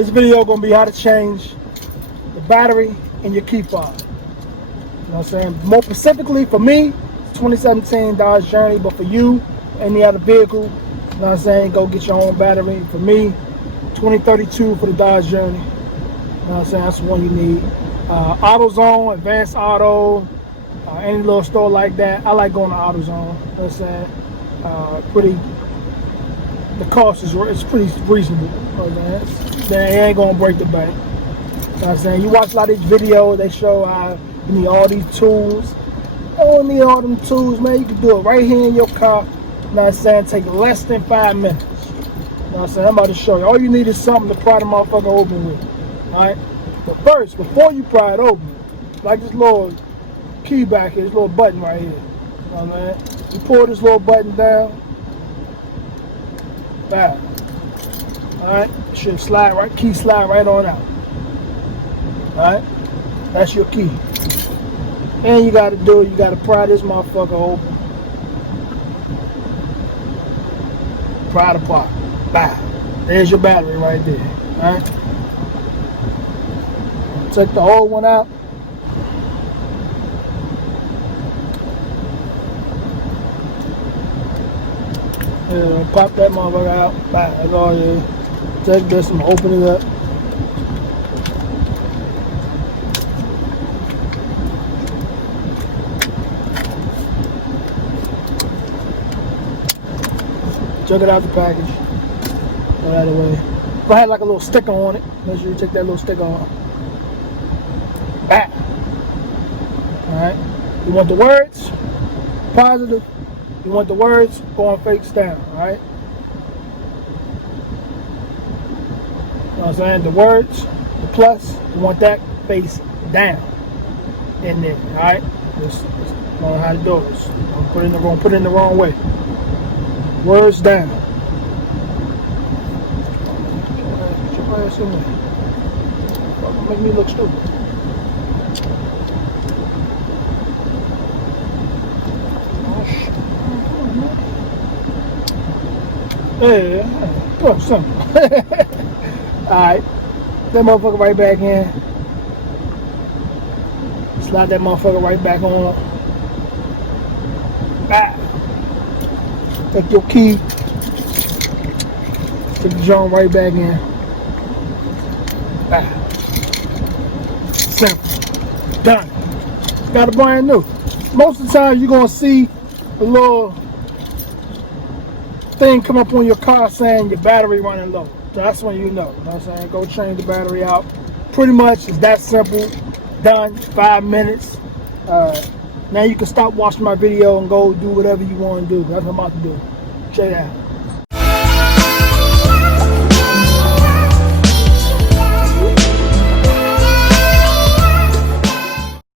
This video gonna be how to change the battery in your key fob. You know what I'm saying? More specifically for me, 2017 Dodge Journey, but for you, any other vehicle, you know what I'm saying, go get your own battery. For me, 2032 for the Dodge Journey. You know what I'm saying? That's the one you need. AutoZone, Advanced Auto, any little store like that. I like going to AutoZone. You know what I'm saying? The cost is pretty reasonable. You know it ain't gonna break the bank. You know what I'm saying? You watch a lot of these videos, they show you need all these tools. You don't need all them tools, man. You can do it right here in your car. You know what I'm saying? Take less than 5 minutes. You know what I'm saying? I'm about to show you. All you need is something to pry the motherfucker open with. Alright? But first, before you pry it open, like this little key back here, this little button right here. You know what I'm saying? You pull this little button down. Bam. Alright? Should slide right, key slide right on out. Alright? That's your key. And you gotta do it, you gotta pry this motherfucker open. Pry the part. Bam. There's your battery right there. Alright? Take the old one out. Yeah, pop that motherfucker out. Bam. That's all it is. Take this and open it up. Check it out the package. Get out of the way. If I had like a little sticker on it, make sure you take that little sticker on. Bam. Alright. You want the words? Positive. You want the words going face down, alright? You know what I'm saying? The words, the plus, you want that face down in there, alright? Just know how to do this. Don't put it in the wrong way. Words down. Get your ass in there. Don't make me look stupid. Oh shit. Yeah, come on, son. Alright. That motherfucker right back in. Slide that motherfucker right back on. Ah. Take your key. Put the joint right back in. Ah. Simple. Done. Got a brand new. Most of the time you're gonna see a little thing come up on your car saying your battery running low. So that's when you know. You know what I'm saying? Go change the battery out. Pretty much it's that simple. Done. 5 minutes. Now you can stop watching my video and go do whatever you want to do. That's what I'm about to do. Check it out.